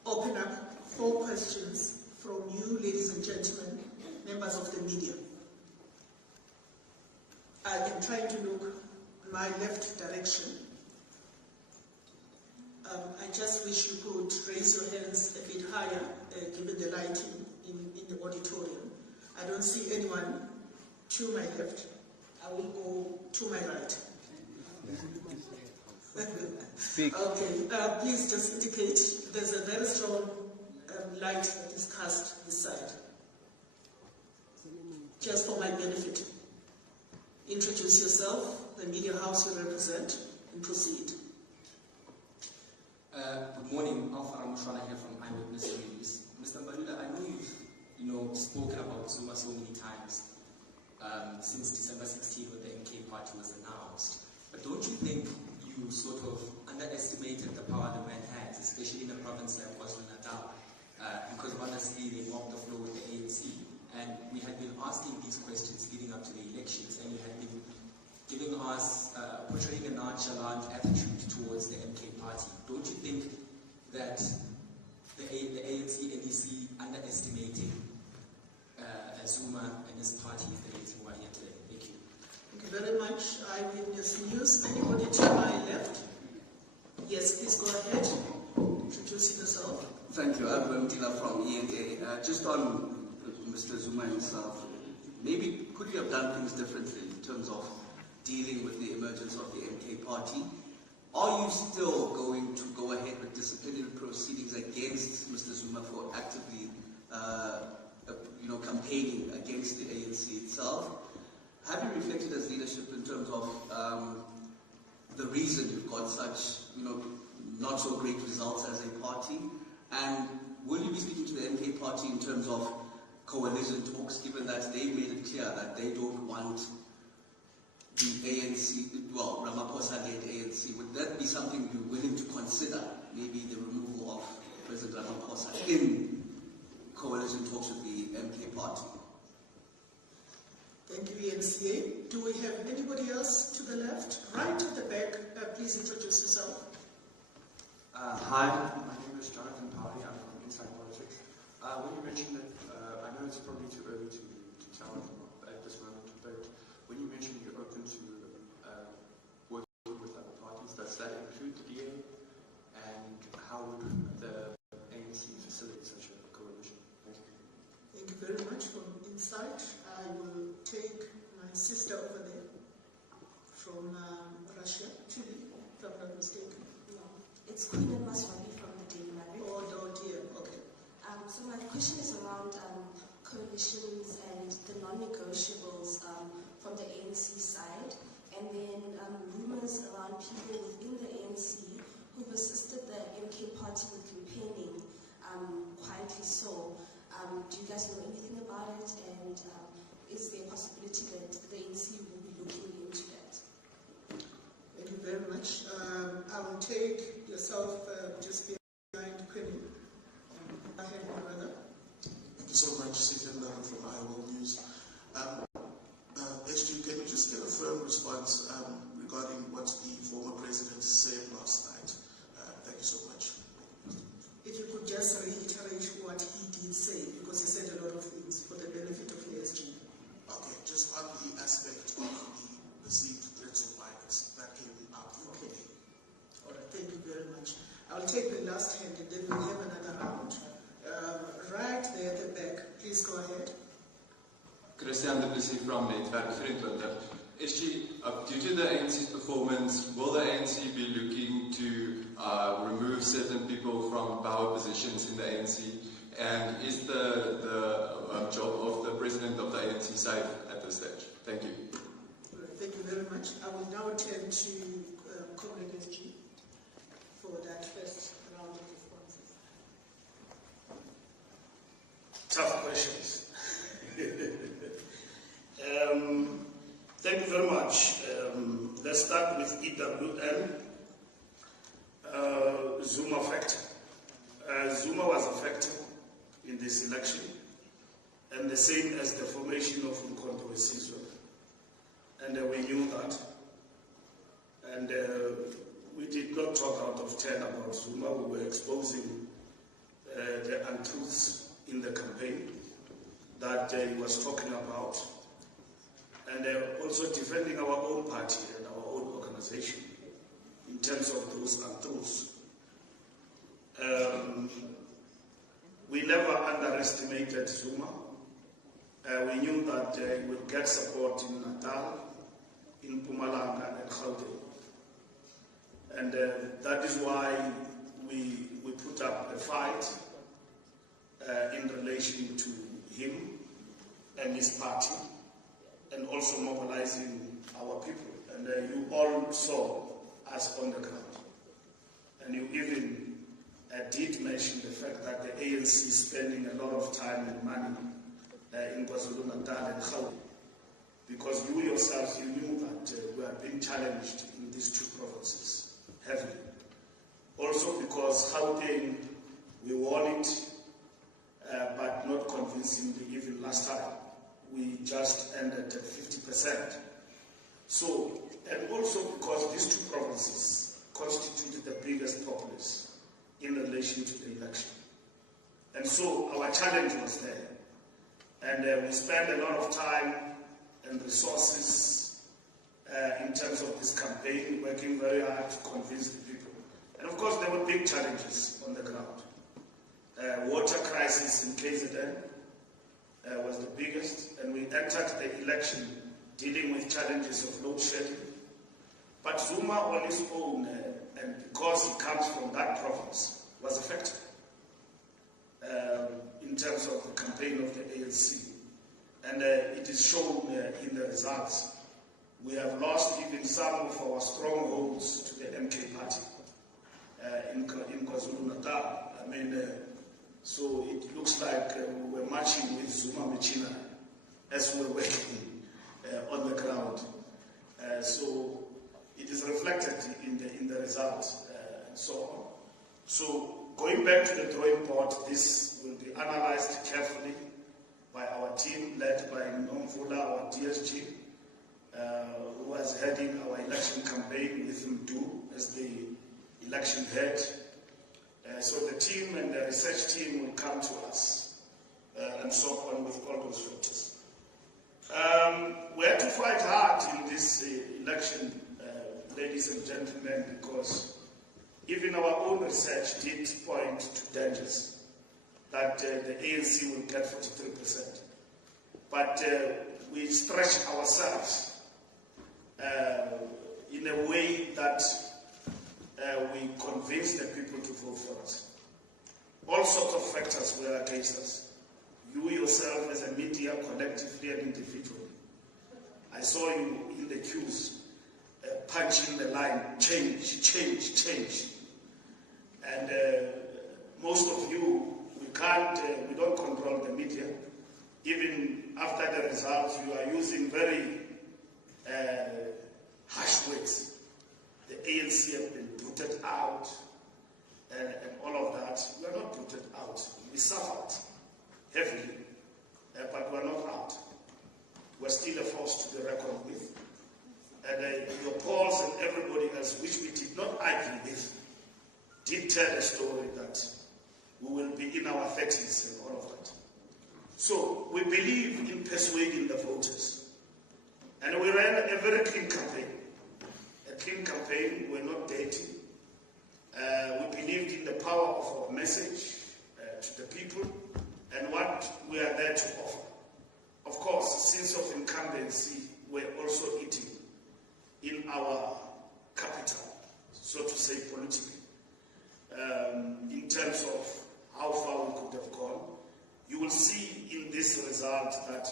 open up 4 questions from you, ladies and gentlemen, members of the media. I am trying to look my left direction. I just wish you could raise your hands a bit higher, given the lighting in the auditorium. I don't see anyone to my left. I will go to my right. Speak. Okay, please just indicate. There's a very strong light that is cast this side. Just for my benefit. Introduce yourself, the media house you represent, and proceed. Good morning, Alpha Ramushwana here from Eyewitness News. Mr. Mbalula, I know you've spoken about Zuma so many times since December 16 when the MK party was announced. But don't you think you sort of underestimated the power the man has, especially in a province like KwaZulu-Natal? Because honestly, they mopped the floor with the ANC. And we had been asking these questions leading up to the elections, and you had been giving us, portraying a nonchalant attitude towards the MK party. Don't you think that the ANC, NEC underestimating Zuma and his party is the reason why here today? Thank you. Thank you very much. Eyewitness News. Anybody to my left? Yes, please go ahead. Introducing yourself. Thank you. I'm Mtila from ENA. Just on Mr. Zuma himself, maybe could you have done things differently in terms of dealing with the emergence of the MK party? Are you still going to go ahead with disciplinary proceedings against Mr. Zuma for actively campaigning against the ANC itself? Have you reflected as leadership in terms of the reason you've got such not so great results as a party? And will you be speaking to the MK party in terms of coalition talks, given that they made it clear that they don't want the ANC, well, Ramaphosa-led ANC? Would that be something you're willing to consider, maybe the removal of President Ramaphosa in coalition talks with the MK party? Thank you, ENCA. Do we have anybody else to the left? Right at the back, please introduce yourself. Hi, my name is Jonathan Pali. I'm from Inside Politics. When you mentioned that, I know it's probably too early to tell at this moment, but when you mentioned you're open to working with other parties, does that include the DA? And how would the ANC facilitate such a coalition? Thank you. Thank you very much from Insight. I will take my sister over there from Russia, Chile, if I'm not mistaken. No, it's Queen Maswali from the Daily Maverick. Oh dear, okay. So my question is around coalitions and the non-negotiables from the ANC side, and then rumors around people within the ANC who've assisted the MK party with campaigning, quietly so. Do you guys know anything about it, and is there a possibility that the ANC will be looking into that? Thank you very much. I will take yourself just behind Quinn. I have my brother. Thank you so much, Secretary General from Iowa News. SG, can you just get a firm response regarding what the former president said last night? Thank you so much. If you could just reiterate say, because he said a lot of things for the benefit of ASG. Okay, just on the aspect of the perceived threats of violence that came out from Okay. the... All right, thank you very much. I'll take the last hand and then we'll have another round. Right there at the back, please go ahead. Christian de Plessis from Netwerk 24. SG, due to the ANC's performance, will the ANC be looking to remove certain people from power positions in the ANC? And is the job of the president of the ANC safe at this stage? Thank you. All right, thank you very much. I will now turn to Comrade SG for that first round of responses. Tough questions. Thank you very much. Let's start with EWN. Zuma factor. Zuma was a factor in this election, and the same as the formation of Umkhonto weSizwe. And we knew that. And we did not talk out of turn about Zuma. We were exposing the untruths in the campaign that he was talking about, and also defending our own party and our own organization in terms of those untruths. We never underestimated Zuma. We knew that he would get support in Natal, in Mpumalanga and Gauteng. And that is why we put up a fight in relation to him and his party, and also mobilizing our people. And you all saw us on the ground. And you even did mention the fact that the ANC is spending a lot of time and money in KwaZulu-Natal and Gauteng, because you yourselves, you knew that we are being challenged in these two provinces heavily. Also because Gauteng, we won it, but not convincingly. Even last time, we just ended at 50%. So, and also because these two provinces constituted the biggest populace in relation to the election. And so our challenge was there. And we spent a lot of time and resources in terms of this campaign, working very hard to convince the people. And of course, there were big challenges on the ground. Water crisis in KZN was the biggest, and we entered the election dealing with challenges of load shedding. But Zuma on his own, and because he comes from that province, was a factor in terms of the campaign of the ANC. And it is shown in the results. We have lost even some of our strongholds to the MK party in KwaZulu-Natal. I mean, so it looks like we were marching with Zuma Machina as we were working on the ground. So it is reflected in the result and so on. So going back to the drawing board, this will be analyzed carefully by our team led by Nomvula, our DSG, who was heading our election campaign with Mdu as the election head. So the team and the research team will come to us and so on with all those factors. We had to fight hard in this election, ladies and gentlemen, because even our own research did point to dangers that the ANC will get 43%. But we stretched ourselves in a way that we convinced the people to vote for us. All sorts of factors were against us. You yourself as a media, collectively and individually. I saw you in the queues punching the line, change, change, change. And most of you, we don't control the media. Even after the results, you are using very harsh words. The ANC have been booted out and all of that. We are not booted out. We suffered heavily, but we are not out. We are still a force to be reckoned with. And your polls and everybody else, which we did not argue with, did tell a story that we will be in our 30s and all of that. So we believe in persuading the voters. And we ran a very clean campaign. A clean campaign, we're not dirty. We believed in the power of our message to the people and what we are there to offer. Of course, a sense of incumbency, we're also eating in our capital, so to say, politically. In terms of how far we could have gone, you will see in this result that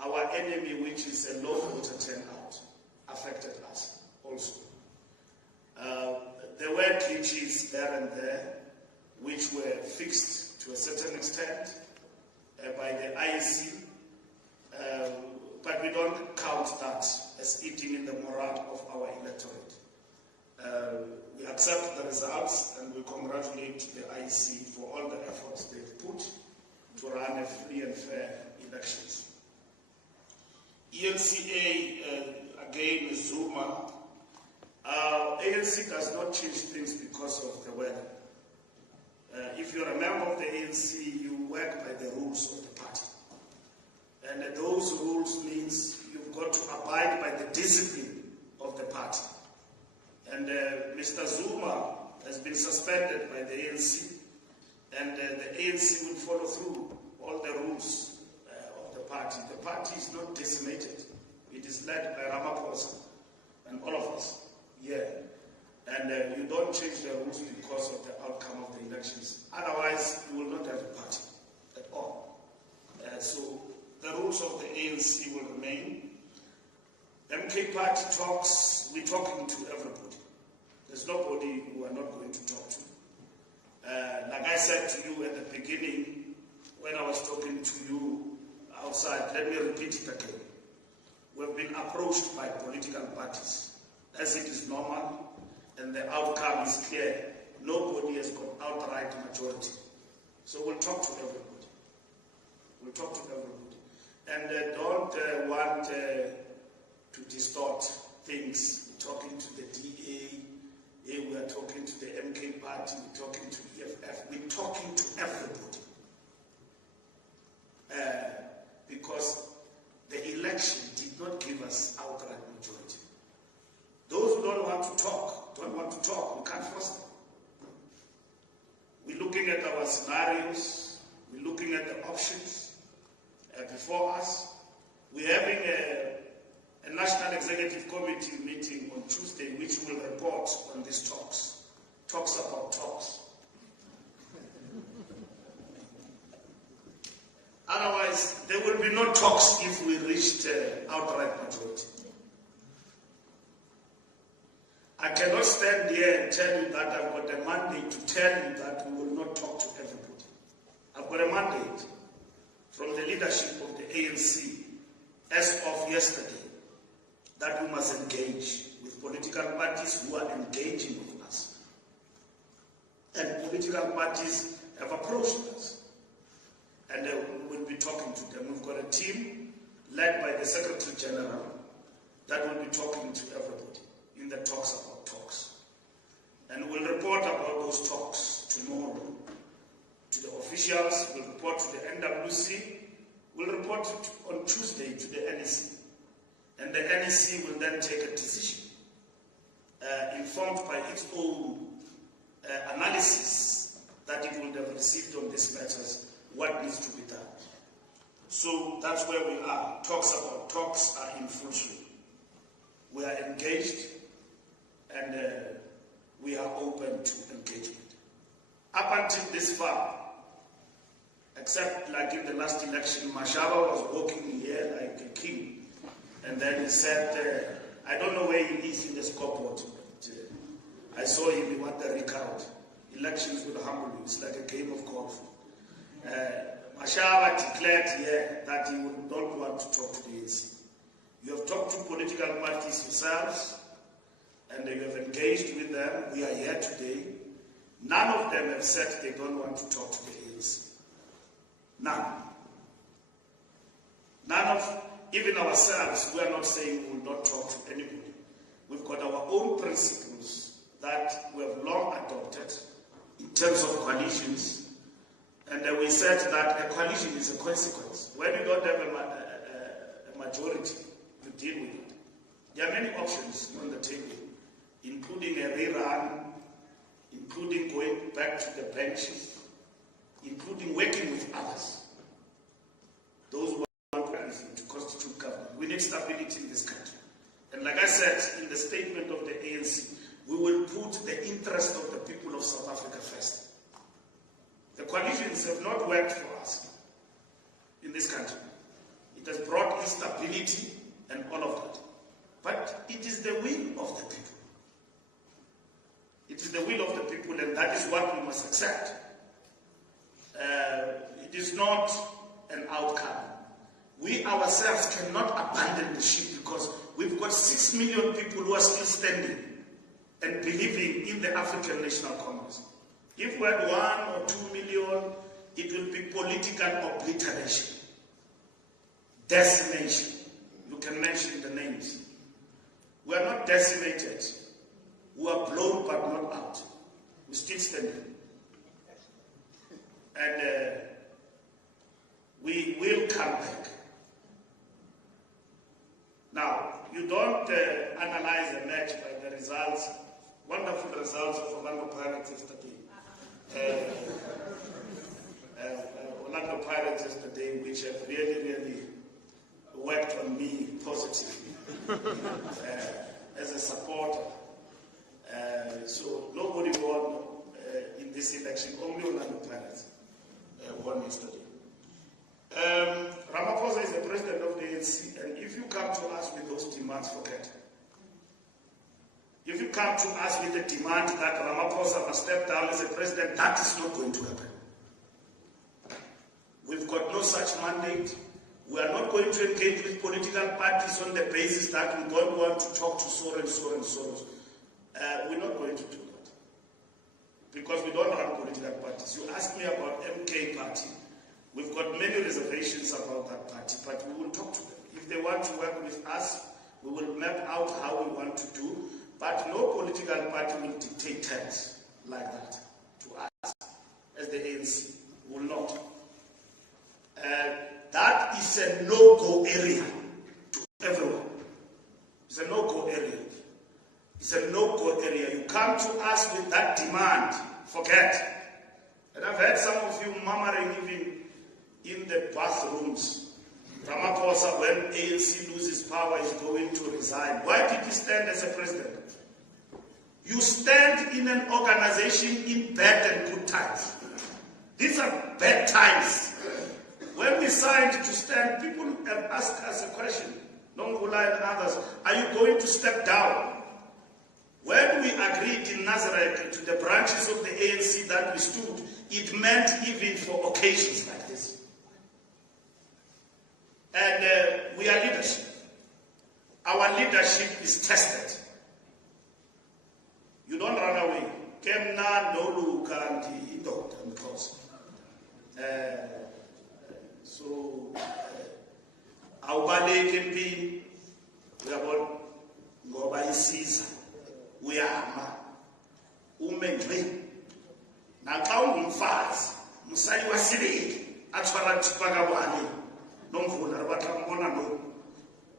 our enemy, which is a low voter turnout, affected us also. There were glitches there and there, which were fixed to a certain extent by the IEC, but we don't count that as eating in the morale of our electorate. We accept the results and we congratulate the IEC for all the efforts they've put to run a free and fair elections. ENCA, again, Zuma. ANC does not change things because of the weather. If you're a member of the ANC, you work by the rules of the party. And those rules means you've got to abide by the discipline of the party. And Mr. Zuma has been suspended by the ANC, and the ANC will follow through all the rules of the party. The party is not decimated. It is led by Ramaphosa and all of us here. And you don't change the rules because of the outcome of the elections. Otherwise, you will not have a party at all. So the rules of the ANC will remain. MK party talks, we're talking to everybody. There's nobody who are not going to talk to. Like I said to you at the beginning, when I was talking to you outside, let me repeat it again. We've been approached by political parties, as it is normal, and the outcome is clear. Nobody has got outright majority. So we'll talk to everybody. We'll talk to everybody. And don't want to distort things. We're talking to the DA, we are talking to the MK party, we're talking to EFF, we're talking to everybody. Because the election did not give us outright majority. Those who don't want to talk, we can't force them. We're looking at our scenarios, we're looking at the options before us. We're having a National Executive Committee meeting on Tuesday, which will report on these talks. Talks about talks. Otherwise, there will be no talks if we reached outright majority. I cannot stand here and tell you that I've got a mandate to tell you that we will not talk to everybody. I've got a mandate from the leadership of the ANC as of yesterday that we must engage with political parties who are engaging with us. And political parties have approached us. And we will be talking to them. We've got a team led by the Secretary General that will be talking to everybody in the talks about talks. And we'll report about those talks tomorrow to the officials, we'll report to the NWC, we'll report on Tuesday to the NEC. And the NEC will then take a decision informed by its own analysis that it will have received on these matters, what needs to be done. So that's where we are. Talks about talks are in full swing. We are engaged and we are open to engagement. Up until this far, except like in the last election, Mashaba was walking here like a king. And then he said, I don't know where he is in the scoreboard, but I saw him, he wanted to recount. Elections will humble you, it's like a game of golf. Mashaba declared here that he would not want to talk to the ANC. You have talked to political parties yourselves, and you have engaged with them. We are here today. None of them have said they don't want to talk to the ANC. None. None of, even ourselves, we are not saying we will not talk to anybody. We've got our own principles that we have long adopted in terms of coalitions, and we we said that a coalition is a consequence. When you don't have a majority, you deal with it. There are many options on the table, including a rerun, including going back to the benches, including working with others. Those who want to constitute government. We need stability in this country. And like I said in the statement of the ANC, we will put the interest of the people of South Africa first. The coalitions have not worked for us in this country. It has brought instability and all of that. But it is the will of the people. It is the will of the people, and that is what we must accept. It is not an outcome. We ourselves cannot abandon the ship because we've got 6 million people who are still standing and believing in the African National Congress. If we had 1 or 2 million, it will be political obliteration, decimation. You can mention the names. We are not decimated. We are blown but not out. We're still standing. And we will come back. Now, you don't analyze a match by the results, wonderful results of Orlando Pirates yesterday. Orlando Pirates yesterday, which have really worked on me positively as a supporter. So nobody won in this election, only Orlando Pirates won yesterday. Ramaphosa is the president of the ANC, and if you come to us with those demands, forget it. If you come to us with the demand that Ramaphosa must step down as a president, that is not going to happen. We've got no such mandate. We are not going to engage with political parties on the basis that we don't want to talk to so and so and so. We're not going to do that. Because we don't run political parties. You asked me about MK Party. We've got many reservations about that party, but we will talk to them. If they want to work with us, we will map out how we want to do, but no political party will dictate terms like that to us as the ANC. Will not. That is a no-go area to everyone. It's a no-go area. It's a no-go area. You come to us with that demand, forget. And I've heard some of you murmuring even in the bathrooms. Ramaphosa, when ANC loses power, is going to resign. Why did he stand as a president? You stand in an organization in bad and good times. These are bad times. When we signed to stand, people have asked us a question, Nongula and others, are you going to step down? When we agreed in Nazareth to the branches of the ANC that we stood, it meant even for occasions like this. And we are leadership. Our leadership is tested. You don't run away. Kemna no kanti indo because. So awubaleki empini uyabona ngoba isiza uyama ume ngci naxa ungumfazi musayi wasibili athwala thipa kabani nomvula rabatla mbona lo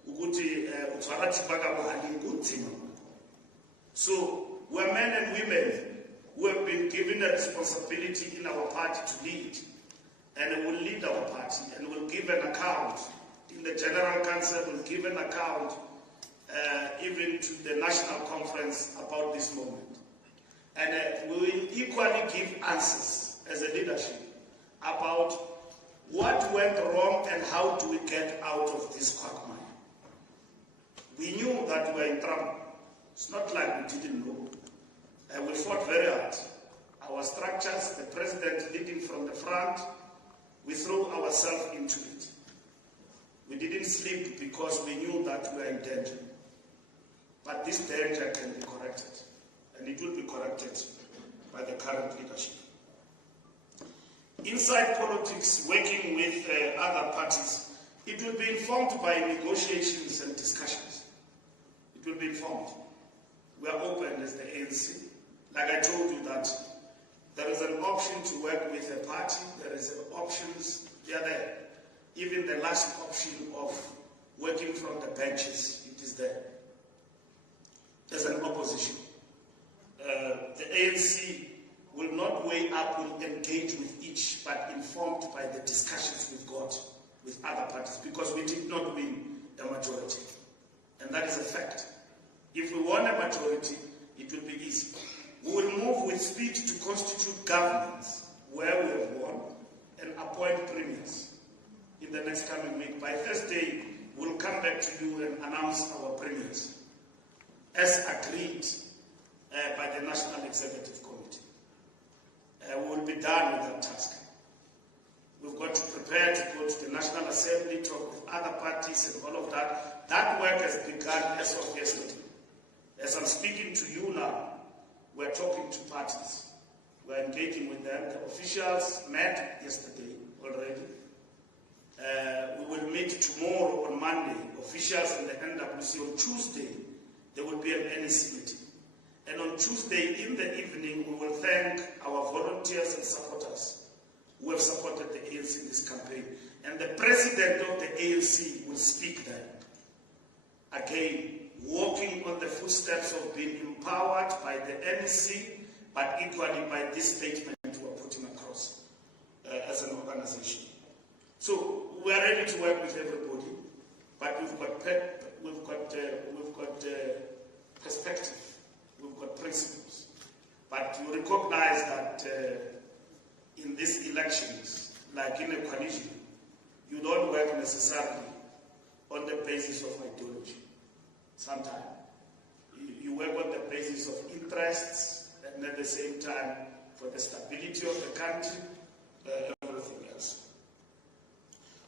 ukuthi uthwala thipa kabani kunzima. So we're men and women who have been given a responsibility in our party to lead, and will lead our party and will give an account in the General Council, will give an account even to the National Conference about this moment. And we will equally give answers as a leadership about what went wrong and how do we get out of this quagmire. We knew that we were in trouble. It's not like we didn't know. And we fought very hard. Our structures, the president leading from the front, we threw ourselves into it. We didn't sleep because we knew that we were in danger. But this danger can be corrected, and it will be corrected by the current leadership. Inside politics, working with other parties, it will be informed by negotiations and discussions. It will be informed. We are open as the ANC. Like I told you that there is an option to work with a party, there is an They are there. Even the last option of working from the benches, it is there. There's an opposition. The ANC will not weigh up, will engage with each, but informed by the discussions we've got with other parties, because we did not win a majority. And that is a fact. If we won a majority, it will be easy. We will move with speed to constitute governments where we have won and appoint premiers in the next coming week. By Thursday, we'll come back to you and announce our premiers, as agreed by the National Executive Committee. We will be done with that task. We've got to prepare to go to the National Assembly, talk with other parties and all of that. That work has begun as of yesterday. As I'm speaking to you now, we're talking to parties. We're engaging with them. The officials met yesterday already. We will meet tomorrow on Monday. Officials in the NWC. On Tuesday, there will be an NEC meeting. And on Tuesday in the evening, we will thank our volunteers and supporters who have supported the ANC in this campaign. And the president of the ANC will speak then. Again, walking on the footsteps of being empowered by the NEC, but equally by this statement we are putting across as an organization. So we are ready to work with everybody, but we've got perspective, we've got principles. But you recognize that in these elections, like in a coalition, you don't work necessarily on the basis of ideology. Sometimes you work on the basis of interests, and at the same time for the stability of the country, everything else.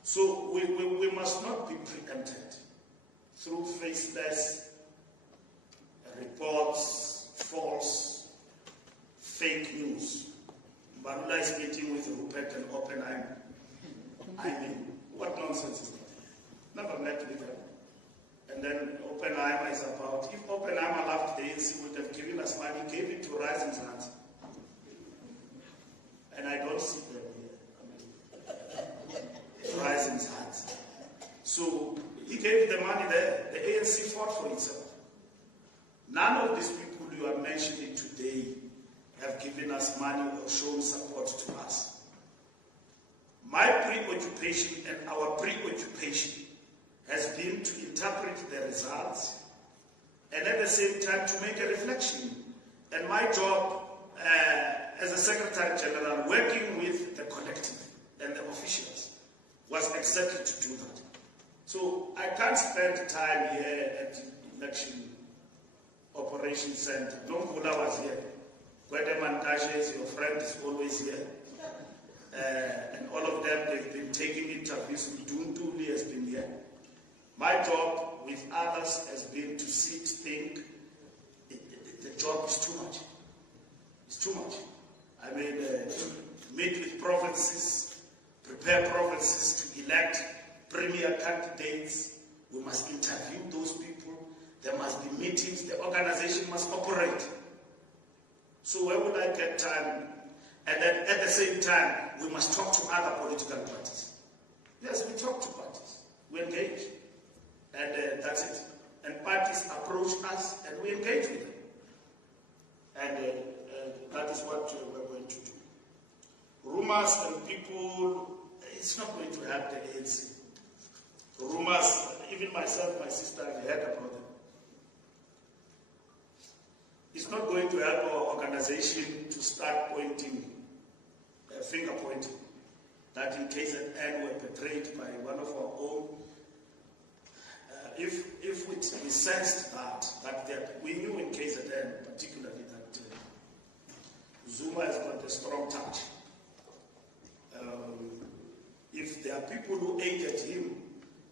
So we must not be preempted through faceless reports, false, fake news. Barula is meeting with Rupert and Oppenheimer. I mean, what nonsense is that? Never met with them. And then Oppenheimer is about, if Oppenheimer loved the ANC, would have given us money, gave it to Rising's hands. And I don't see them here. Rising's hands. So he gave the money there. The ANC fought for itself. None of these people you are mentioning today have given us money or shown support to us. My preoccupation and our preoccupation has been to interpret the results and at the same time to make a reflection. And my job as a Secretary General, working with the collective and the officials, was exactly to do that. So I can't spend time here at the election operations center. Nonkula was here. Kwede Mantashe is your friend, is always here. And all of them, they've been taking interviews. Duntuli has been here. My job with others has been to sit, think. The job is too much. It's too much. I mean, meet with provinces, prepare provinces to elect premier candidates. We must interview those people. There must be meetings. The organization must operate. So where would I get time? And then at the same time, we must talk to other political parties. Yes, we talk to parties. We engage. And that's it. And parties approach us and we engage with them. And that is what we're going to do. Rumors and people, it's not going to help the ANC. Rumors, even myself, my sister, I've heard about them. It's not going to help our organization to start pointing, finger pointing, that in KZN were betrayed by one of our own. If we sensed that we knew in KZN particularly that Zuma has got a strong touch. If there are people who aided him,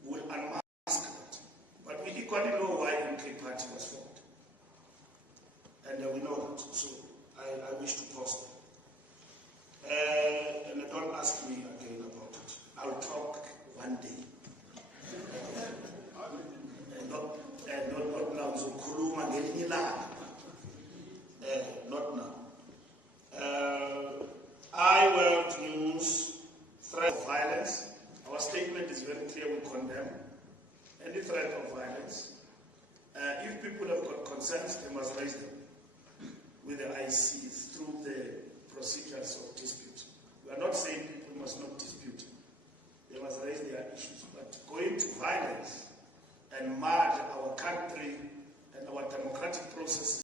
we will unmask that. But we equally know why MK Party was formed. And we know that. So I wish to pause there. And don't ask me again about it. I'll talk one day. Not now. Not now. World News, threat of violence. condemn any threat of violence. If people have got concerns, they must raise them with the IC through the procedures of dispute. We are not saying people must not dispute. They must raise their issues. But going to violence and merge our country and our democratic processes